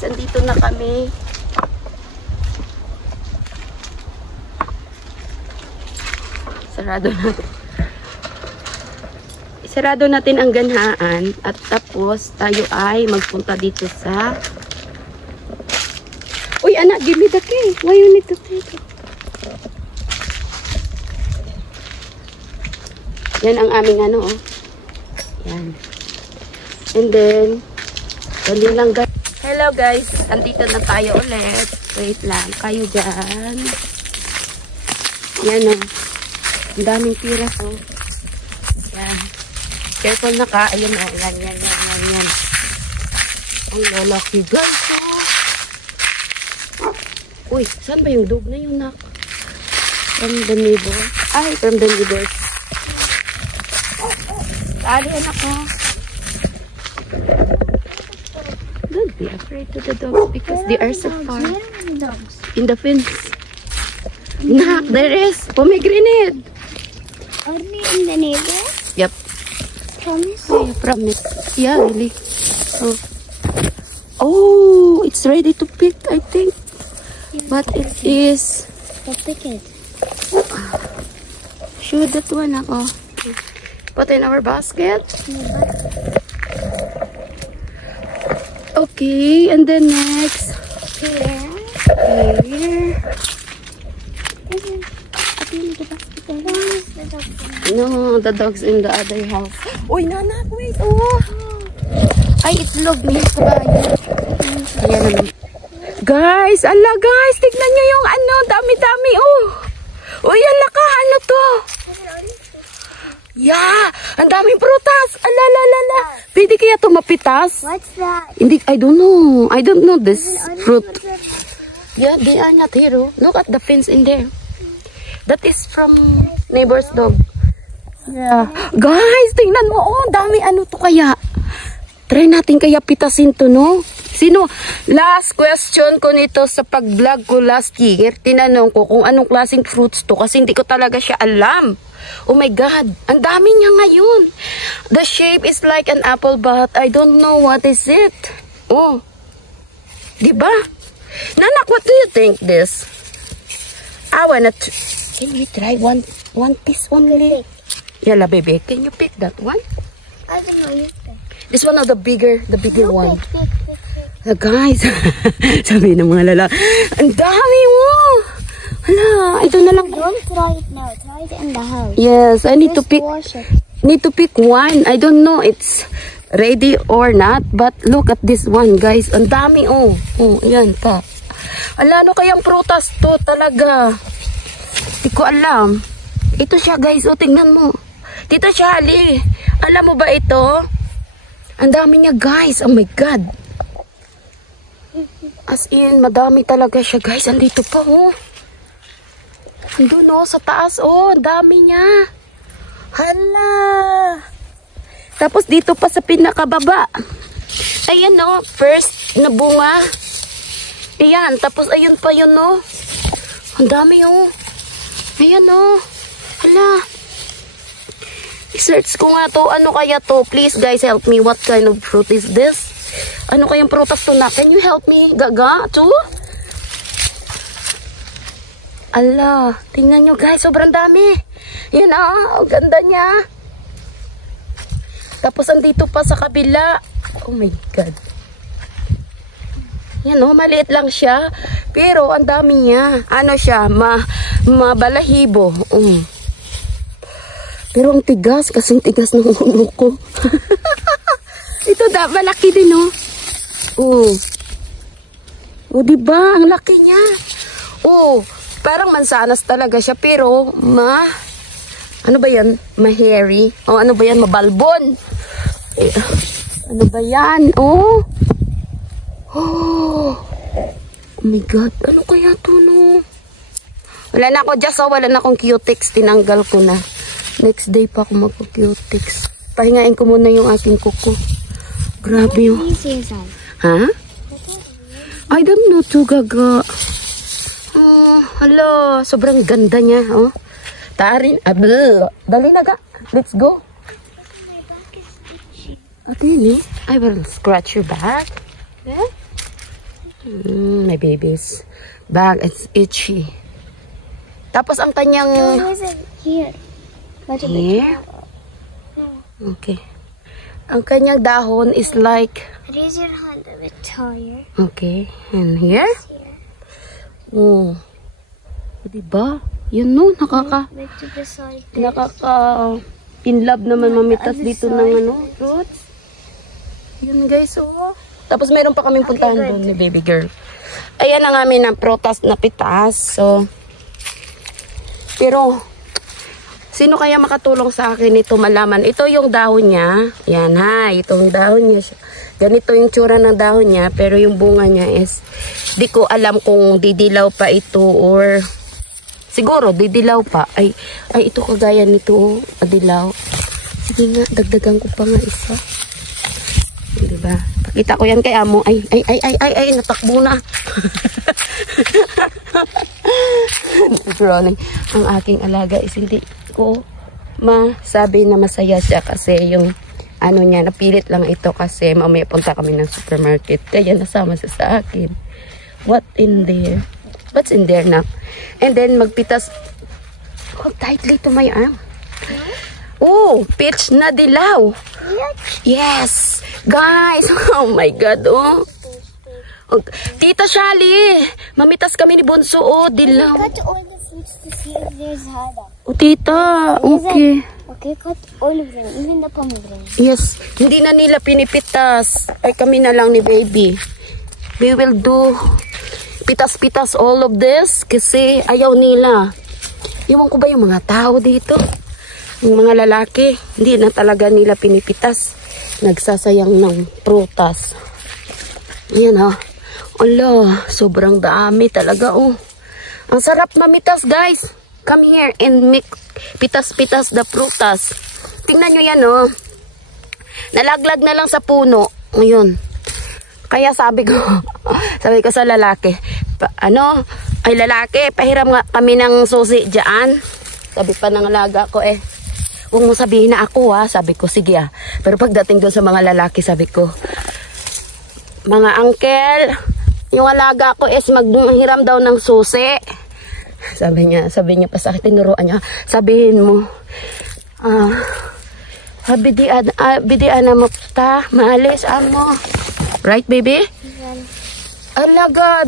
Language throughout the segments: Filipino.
guys, andito na kami. Sarado natin ang ganhaan at tapos tayo ay magpunta dito sa... Uy anak, give me the key. Why you need to take it? Yan ang aming ano, oh. Yan. And then, dali lang guys. Hello guys, andito na tayo ulit. Wait lang, kayo dyan. Yan, oh. Ang daming piras, oh. Yan. Careful na ka. Ayun, oh. Yan. Ang lalaki guys, oh. Uy, saan ba yung dog na yun, nak? From the neighbor. Ay, from the neighbor. Dali, anak ko. Don't be afraid to the dogs because they are so far. In the fence. Nak, there is pomegranate. Only in the neighbor? Yep. Promise? Yeah, promise. Yeah, really. Oh, it's ready to pick, I think. Yeah, but it is... Go pick it. Shoot that one, ako. Put in our basket. Okay, and then next. Here. No, the dog's in the other house. Uy, nanak, wait. Oh. Ay, itlog niya. Ayan naman. Guys, ala guys, tignan nyo yung ano, dami-dami. Oh. Uy, ala ka, ano to? Yeah, ang daming prutas. Ala. Pwede kaya ito mapitas? What's that? Hindi, I don't know. I don't know this fruit. Yeah, they are not here. Oh. Look at the fence in there. That is from neighbor's dog. Yeah. Guys, tingnan mo. Oh, dami ano to kaya. Try natin kaya pitasin to, no? Sino? Last question ko nito sa pag-vlog ko last year. Tinanong ko kung anong klaseng fruits to kasi hindi ko talaga siya alam. Oh my God. Ang dami niya ngayon. The shape is like an apple but I don't know what is it. Oh. Diba? Nanak, what do you think this? I wanna... Can we try one piece only? Yala, baby. Can you pick that one? I don't know. You pick. This one of the bigger one. Pick. Guys, sabi ng mga lala, ang dami mo! Hala, ito na lang. Don't try it now. Try it in the house. Yes, I need to pick. Wash it. Need to pick one. I don't know it's ready or not, but look at this one, guys. Ang dami, oh. Oh, ayan pa. Ala, ano kayang prutas to talaga? Di ko alam. Ito siya, guys. O, tingnan mo. Tita Shali, alam mo ba ito? Ang dami niya, guys. Oh my God. As in, madami talaga siya, guys. Andito pa, oh. Andun, oh, sa taas, oh. Ang dami niya. Hala. Tapos, dito pa sa pinakababa. Ayan, oh. First na bunga. Ayan. Tapos, ayun pa yun, oh. Ang dami, oh. Ayan, oh. Hala. I-search ko nga to. Ano kaya to? Please, guys, help me. What kind of fruit is this? Ano kayang prutas to na? Can you help me? Gaga, too? Ala, tingnan nyo, guys. Sobrang dami. Yan, ah. Ang ganda niya. Tapos, andito pa sa kabila. Oh, my God. Yan, oh. Maliit lang siya. Pero, ang dami niya. Ano siya? Mabalahibo. Pero ang tigas, kasing tigas ng ulo ko. Ito da, malaki din, oh. Oh. Oh, diba? Ang laki niya. Oh, parang mansanas talaga siya, pero ano ba yan? Mahairy. Oh, ano ba yan? Mabalbon. Eh, ano ba yan? Oh. Oh. Oh my God. Ano kaya to, no? Wala na ako dyan, so wala na akong cutex. Tinanggal ko na. Next day pa ako magpo-cutex. Pahingain ko muna yung aking kuko. Grabe yun. Ha? I don't know to, Gaga. Hala, sobrang ganda niya, oh. Tarin, dali na, ga. Let's go. Okay, I will scratch your back. Yeah? My baby's bag. It's itchy. Tapos ang kanyang... Here. Here? Okay. Ang kanyang dahon is like... Raise your hand a bit higher. Okay. And here? Here. Oh. Diba? Yun no, Bit to the side. in love naman mamitas dito ng fruits. Yun guys, oh. Tapos meron pa kaming puntahan doon ni baby girl. Ayan ang amin ng prutas na pitas. So, pero, sino kaya makatulong sa akin ito malaman? Ito yung dahon niya. Yan ha, itong dahon niya. Ganito yung tsura ng dahon niya. Pero yung bunga niya is, di ko alam kung didilaw pa ito or, siguro didilaw pa. Ay ito kagaya nito, dilaw. Sige nga, dagdagan ko pa nga isa. Diba? Pakita ko yan kay amo. Ay, natakbo na. Ang aking alaga is hindi ko masabi na masaya siya kasi yung ano niya, napilit lang ito kasi mamaya punta kami ng supermarket. Kaya nasama siya sa akin. What's in there? And then magpitas. Hold tightly to my arm. Oh, peach na dilaw. Yes. Guys, oh my God, oh. Tita Shali, mamitas kami ni Bunso, oh, dilaw. Cut all the fruits to see if there's hada. Oh, tita, okay. Okay, cut all of them, even the pomegranate. Yes, hindi na nila pinipitas. Ay, kami na lang ni baby. We will do pitas-pitas all of this kasi ayaw nila. Iwan ko ba yung mga tao dito? Yung mga lalaki, hindi na talaga nila pinipitas. Nagsasayang ng prutas. Ayan ha. Ala, sobrang dami talaga oh. Ang sarap mamitas guys. Come here and make pitas-pitas the prutas. Tingnan nyo yan oh. Nalaglag na lang sa puno. Ngayon. Kaya sabi ko sa lalaki, ay lalaki, pahiram nga kami ng susi dyan. Sabi pa ng alaga ko huwag mo sabihin na ako ha. Sabi ko, sige ah. Pero pagdating doon sa mga lalaki, sabi ko, mga uncle, yung alaga ko is maghiram daw ng susi. Sabi niya pa sa akin, tinuruan niya, sabihin mo, bidian na mo ta, maalis mo. Right, baby? Alaga,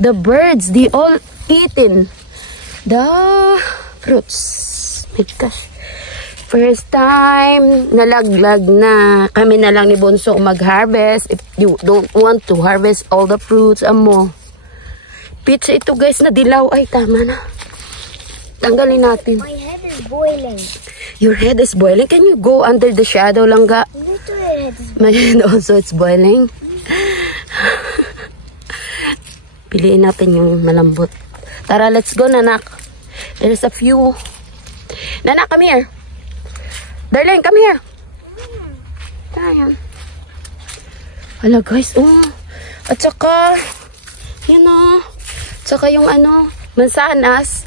the birds, they all eating the fruits. My gosh. First time, nalaglag na. Kami na lang ni Bunso mag-harvest. If you don't want to harvest all the fruits, amo. Pizza ito guys na dilaw. Ay, tama na. Tanggalin natin. My head is boiling. Your head is boiling? Can you go under the shadow lang ga? My head also it's boiling. Piliin natin yung malambot. Tara, let's go, Nanak. There's a few. Nanak, come here. Darling, come here. Ayan. Hala, guys, oh. At saka, yun oh. Tsaka yung mansanas,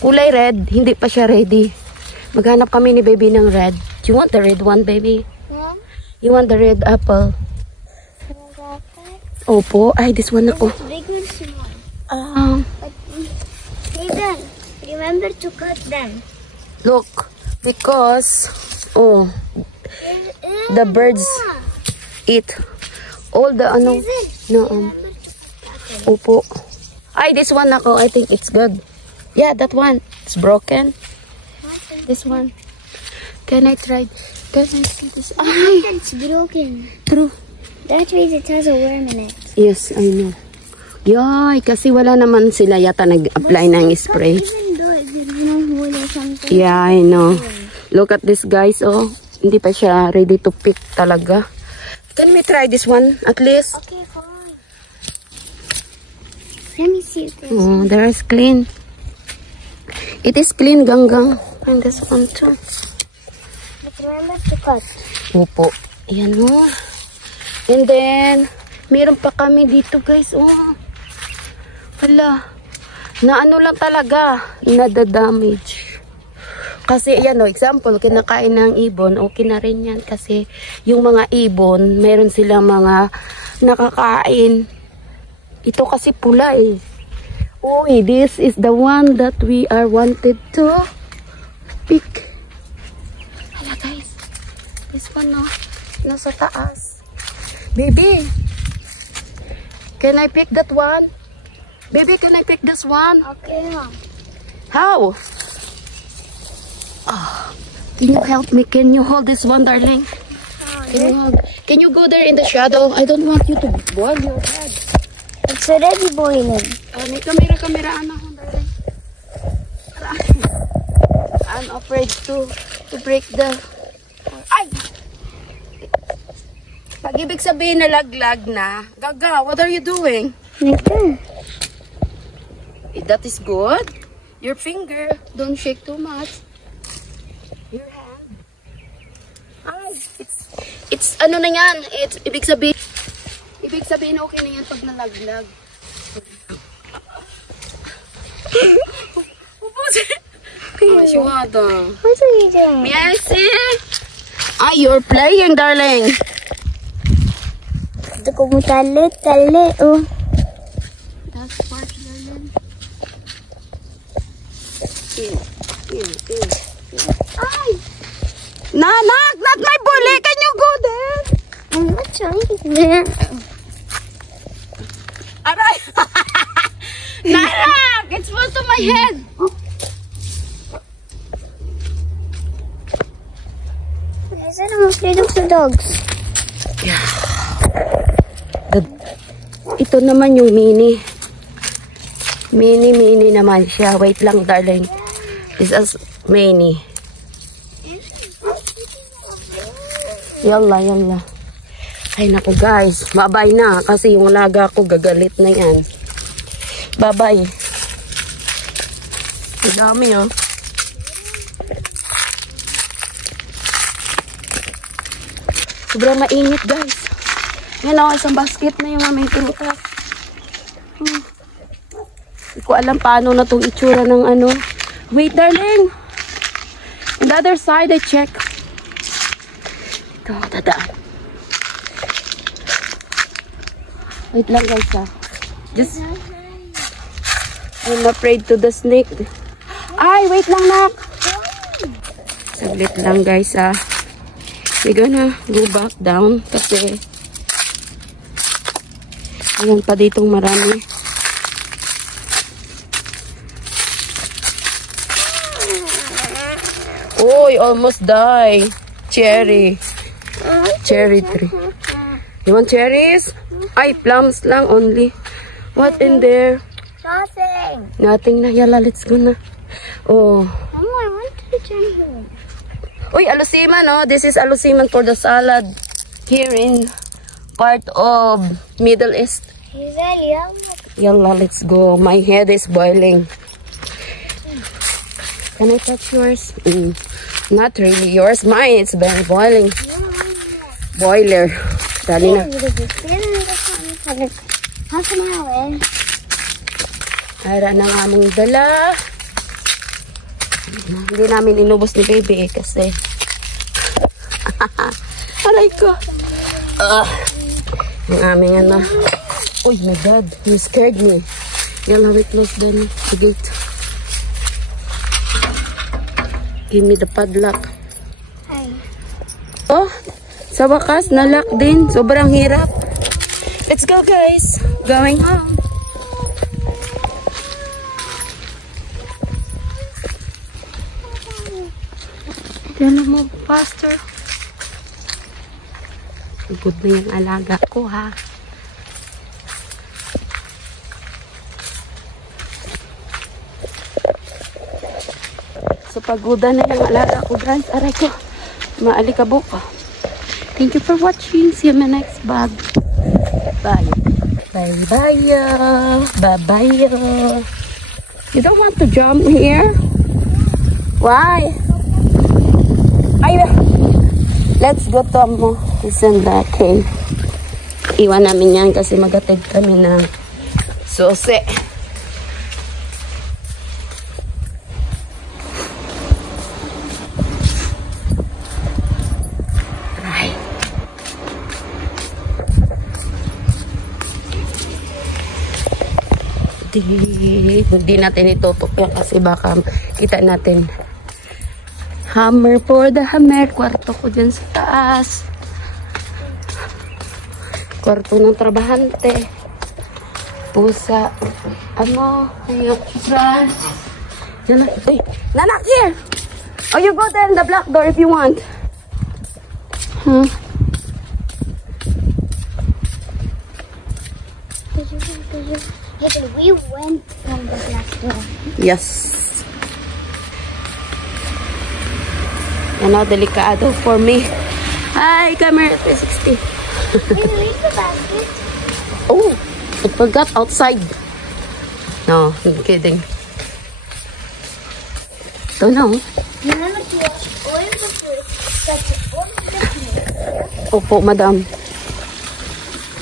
kulay red, hindi pa siya ready. Maghanap kami ni baby ng red. Do you want the red one, baby? Yeah. You want the red apple? Opo. Ay, this one ako. Big one, small. Hayden, remember to cut them. Look, because, the birds eat all the Opo. Ay, this one ako. I think it's good. Yeah, that one. It's broken. This one. Can I try? Can I see this? Ay, It's broken. true. That means it has a worm in it. Yes, I know. Yay, kasi wala naman sila yata nag-apply ng spray. Even though there's no hole or something. Yeah, I know. Look at this, guys. Oh, hindi pa siya ready to pick talaga. Can we try this one at least? Okay, fine. Let me see if there's... Oh, there is clean. It is clean, ganggang. And this one too. But remember to cut. Opo. Ayan o. And then, meron pa kami dito, guys. Oh. Hala. Na ano lang talaga. Nada-damage. Kasi yan o, example, kinakain ng ibon, okay na rin yan. Kasi yung mga ibon, meron silang mga nakakain. Ito kasi pula eh. Uy, this is the one that we are wanted to pick. Hala guys, this one no, nasa taas. Baby, can I pick that one? Baby, can I pick this one? Okay, Mom. How? Oh, can you help me? Can you hold this one, darling? Can you go there in the shadow? I don't want you to boil your head. It's already boiling. May camera, ano, darling. I'm afraid to break the... Ay! Pag ibig sabihin na laglag na, Gaga, what are you doing? That is good. Your finger, don't shake too much. Your hand. Ay, it's ano na yan. It's ibig sabihin okay na yan pag nalaglag. What are you doing? May I see? Ah, you're playing, darling. Ito ko mo tali, oh. That's part, darling. Ay! Nanak, not my bully. Can you go there? I'm not trying. Aray! Nanak! It's full to my head. Is that I'm afraid of the dogs? Yeah. Ito naman yung mini. Mini naman siya. Wait lang, darling. This is mini. Yalla. Ay naku guys, bye-bye na. Kasi yung alaga ko gagalit na yan. Bye-bye. Ang dami oh. Sobrang mainit guys. Yan o, isang basket na yung may prutas. Hindi ko alam paano na itong itsura ng ano. Wait darling. On the other side I check. Ito, dadaan. Wait lang guys ha. Just, I'm afraid to the snake. Ay, wait lang nak. Saglit lang guys ha. We're gonna go back down kasi ayan pa ditong marami. Oh, you almost die. Cherry tree. You want cherries? Ay, plums lang only. What in there? Nothing na. Yala, let's go na. Oh. Mama, I want to turn here. Uy, alusiman, no? This is alusiman for the salad here in part of Middle East. Yalla, let's go. My head is boiling. Can I touch yours? Not really yours. Mine, it's been boiling. Boiler. Dali na. Ara na nga mong dala. Hindi namin inubos ni baby eh, kasi aray ko. Ang aming ano. Uy, my God. You scared me. Yalla, we close the gate. Give me the padlock. Hi. Oh, sa wakas, nalock din. Sobrang hirap. Let's go, guys. Going home. Dala mo, faster. Good na yung alaga ko, ha. So, pagoda na yung alaga ko, guys. Aray ko. Maalikabok, ha. Thank you for watching. See you in my next vlog. Bye. Bye-bye. Bye-bye. You don't want to jump here? Why? Let's go to isang cave. Iwan namin yan kasi magatid kami ng sose. Hindi natin itutok yan kasi baka kita natin. Hammer for the hammer. Kwarto ko dyan sa taas. Kwarto ng trabahante. Pusa. Ano? Ayok. Brand. Yan na. Hey, Nanak, here! Oh, you go there in the black door if you want. Huh? We went from the black door. Yes. Ano, delikado for me. Hi, camera 360. Leave the basket. Oh, I forgot outside. No, I'm kidding. Don't know. You want to wash all the food. That's all the food. Opo, madam.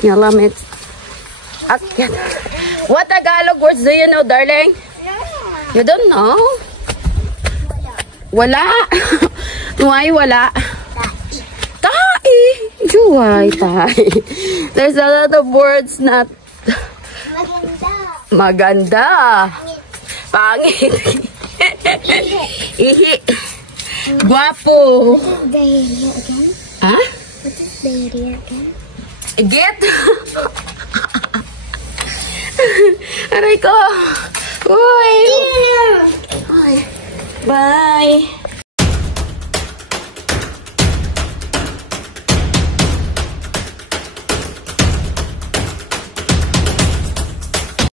Yalamit. Akyat. What Tagalog words do you know, darling? You don't know? Wala. Why wala? Tai. Why tai? There's a lot of words not maganda. Pangit. Ihi. Guwapo. The area again? Huh? What is the area again? Get. Aray ko. Uy. Bye.